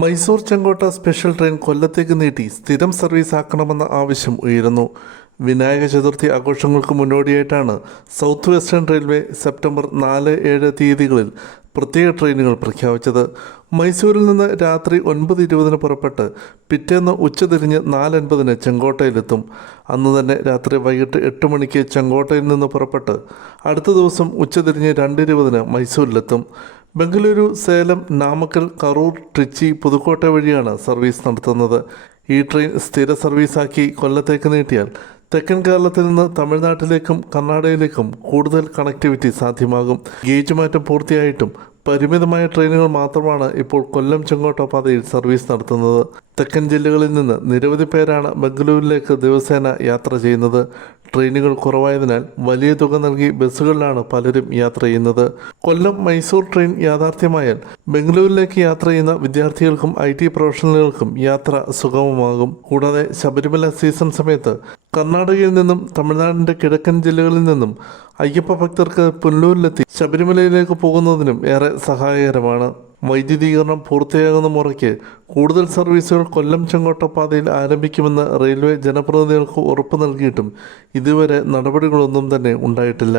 മൈസൂർ ചെങ്കോട്ട special train കൊല്ലത്തേക്ക് നീട്ടി സ്ഥിരം സർവീസ് ആക്കണമെന്ന ആവശ്യം ഉയരുന്നു. വിനായക ചതുർത്ഥി ആഘോഷങ്ങൾക്ക് മുന്നോടിയായിട്ടാണ് സൗത്ത് വെസ്റ്റേൺ റെയിൽവേ സെപ്റ്റംബർ നാല് ഏഴ് തീയതികളിൽ പ്രത്യേക ട്രെയിനുകൾ പ്രഖ്യാപിച്ചത്. മൈസൂരിൽ നിന്ന് രാത്രി ഒൻപത് ഇരുപതിന് പുറപ്പെട്ട് പിറ്റേന്ന് ഉച്ചതിരിഞ്ഞ് നാലൻപതിന് ചെങ്കോട്ടയിലെത്തും. അന്ന് തന്നെ രാത്രി വൈകിട്ട് എട്ട് മണിക്ക് ചെങ്കോട്ടയിൽ നിന്ന് പുറപ്പെട്ട് അടുത്ത ദിവസം ഉച്ചതിരിഞ്ഞ് രണ്ടിരുപതിന് മൈസൂരിലെത്തും. ബംഗളൂരു സേലം നാമക്കൽ കറൂർ ട്രിച്ചി പുതുക്കോട്ട വഴിയാണ് സർവീസ് നടത്തുന്നത്. ഈ ട്രെയിൻ സ്ഥിര സർവീസാക്കി കൊല്ലത്തേക്ക് നീട്ടിയാൽ തെക്കൻ കേരളത്തിൽ നിന്ന് തമിഴ്നാട്ടിലേക്കും കർണാടകയിലേക്കും കൂടുതൽ കണക്ടിവിറ്റി സാധ്യമാകും. ഗേജ് മാറ്റം പൂർത്തിയായിട്ടും പരിമിതമായ ട്രെയിനുകൾ മാത്രമാണ് ഇപ്പോൾ കൊല്ലം ചെങ്കോട്ട പാതയിൽ സർവീസ് നടത്തുന്നത്. തെക്കൻ ജില്ലകളിൽ നിന്ന് നിരവധി പേരാണ് ബംഗളൂരുവിലേക്ക് ദിവസേന യാത്ര ചെയ്യുന്നത്. ട്രെയിനുകൾ കുറവായതിനാൽ വലിയ തുക നൽകി ബസ്സുകളിലാണ് പലരും യാത്ര ചെയ്യുന്നത്. കൊല്ലം മൈസൂർ ട്രെയിൻ യാഥാർത്ഥ്യമായാൽ ബംഗളൂരിലേക്ക് യാത്ര ചെയ്യുന്ന വിദ്യാർത്ഥികൾക്കും ഐ ടി പ്രൊഫഷണലുകൾക്കും യാത്ര സുഗമമാകും. കൂടാതെ ശബരിമല സീസൺ സമയത്ത് കർണാടകയിൽ നിന്നും തമിഴ്നാടിന്റെ കിഴക്കൻ ജില്ലകളിൽ നിന്നും അയ്യപ്പ ഭക്തർക്ക് പുല്ലൂരിലെത്തി ശബരിമലയിലേക്ക് പോകുന്നതിനും ഏറെ സഹായകരമാണ്. വൈദ്യുതീകരണം പൂർത്തിയാകുന്ന മുറയ്ക്ക് കൂടുതൽ സർവീസുകൾ കൊല്ലം ചെങ്കോട്ട പാതയിൽ ആരംഭിക്കുമെന്ന് റെയിൽവേ ജനപ്രതിനിധികൾക്ക് ഉറപ്പ് നൽകിയിട്ടും ഇതുവരെ നടപടികളൊന്നും തന്നെ ഉണ്ടായിട്ടില്ല.